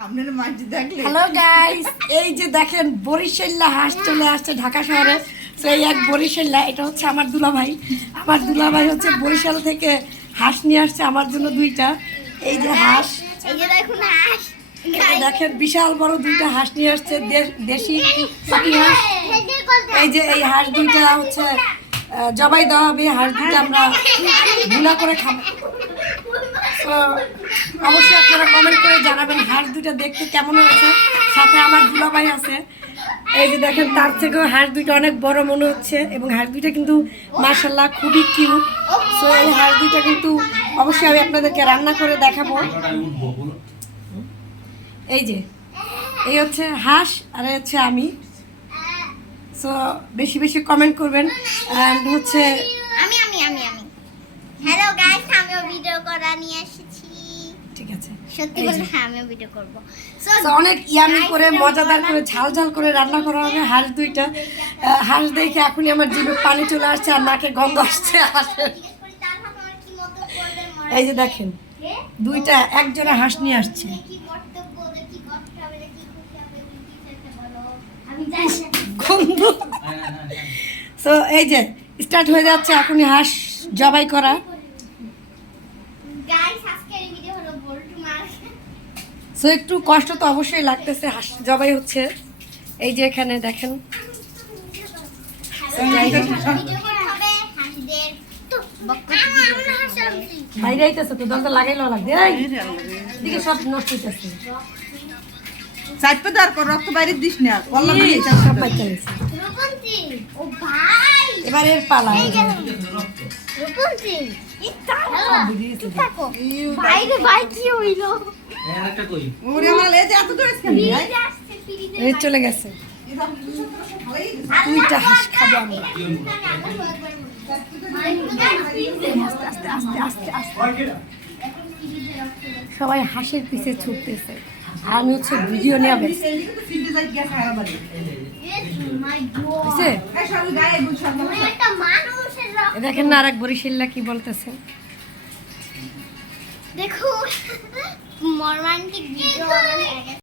Hello guys, এই যে দেখেন বরিশাল্লা হাঁস চলে আসছে ঢাকা শহরে। তো এই এক বরিশাল্লা, এটা হচ্ছে আমার দুলাভাই। আমার দুলাভাই হচ্ছে বরিশাল থেকে হাঁস নিয়ে আসছে আমার জন্য দুইটা। এই যে হাঁস, দেখেন বিশাল বড় দুইটা হাঁস নিয়ে আসছে, দেশি পাটি হাঁস। এই যে এই হাঁস দুইটা হচ্ছে জবাই দেওয়া হবে। হাঁস দুইটা আমরা ভুনা করে খাবো। তো অবশ্যই আপনারা কমেন্ট করে জানাবেন হাঁস দুইটা দেখতে কেমন হয়েছে। সাথে আমার দুলাভাই আছে, এই যে দেখেন তার থেকেও হাঁস দুইটা অনেক বড় মনে হচ্ছে এবং হাঁস দুইটা কিন্তু মাশাআল্লাহ খুবই কিউট। সো এই হাঁস দুইটা কিন্তু অবশ্যই আমি আপনাদেরকে রান্না করে দেখাবো। এই যে এই হচ্ছে হাঁস আর এই হচ্ছে আমি। সো বেশি বেশি কমেন্ট করবেন। অ্যান্ড হচ্ছে আমি হ্যালো গাইস, আমিও ভিডিও করা নিয়ে এসেছি। ঠিক আছে, সত্যি বলতে হ্যাঁ আমিও ভিডিও করব। সো অনেক ইয়ামি করে মজাদার করে ঝাল ঝাল করে রান্না করা হবে হাঁস দুইটা। হাঁস দেখে এখনই আমার জিভে পানি চলে আসছে আর নাকে গন্ধ আসছে হাঁসের। এই যে দেখেন দুইটা একজোড়া হাঁস নিয়ে আসছে। গন্ধ। সো এই যে স্টার্ট হয়ে যাচ্ছে এখনই হাঁস জবাই করা। সো একটু কষ্ট তো অবশ্যই লাগতেছে, হাঁস জবাই হচ্ছে। এই যে এখানে দেখেন বাইরে আইতেছে তো দরজা লাগাইলো লাগবে, দিকে সব নষ্ট হইতেছে। রক্ত বাইরে দিস না, সব বাইতে গেছে। এবার এর পালা। চলে গেছে দুইটা হাঁস খাবো আমি। আস্তে আস্তে আস্তে আস্তে সবাই হাঁসের পিছে ছুটতেছে আর আমি হচ্ছে ভিডিও নিয়ে বেশি। দেখেন না আরেক বরিশাল্লা কি বলতেছে, দেখো মর্মান্তিক ভিডিও।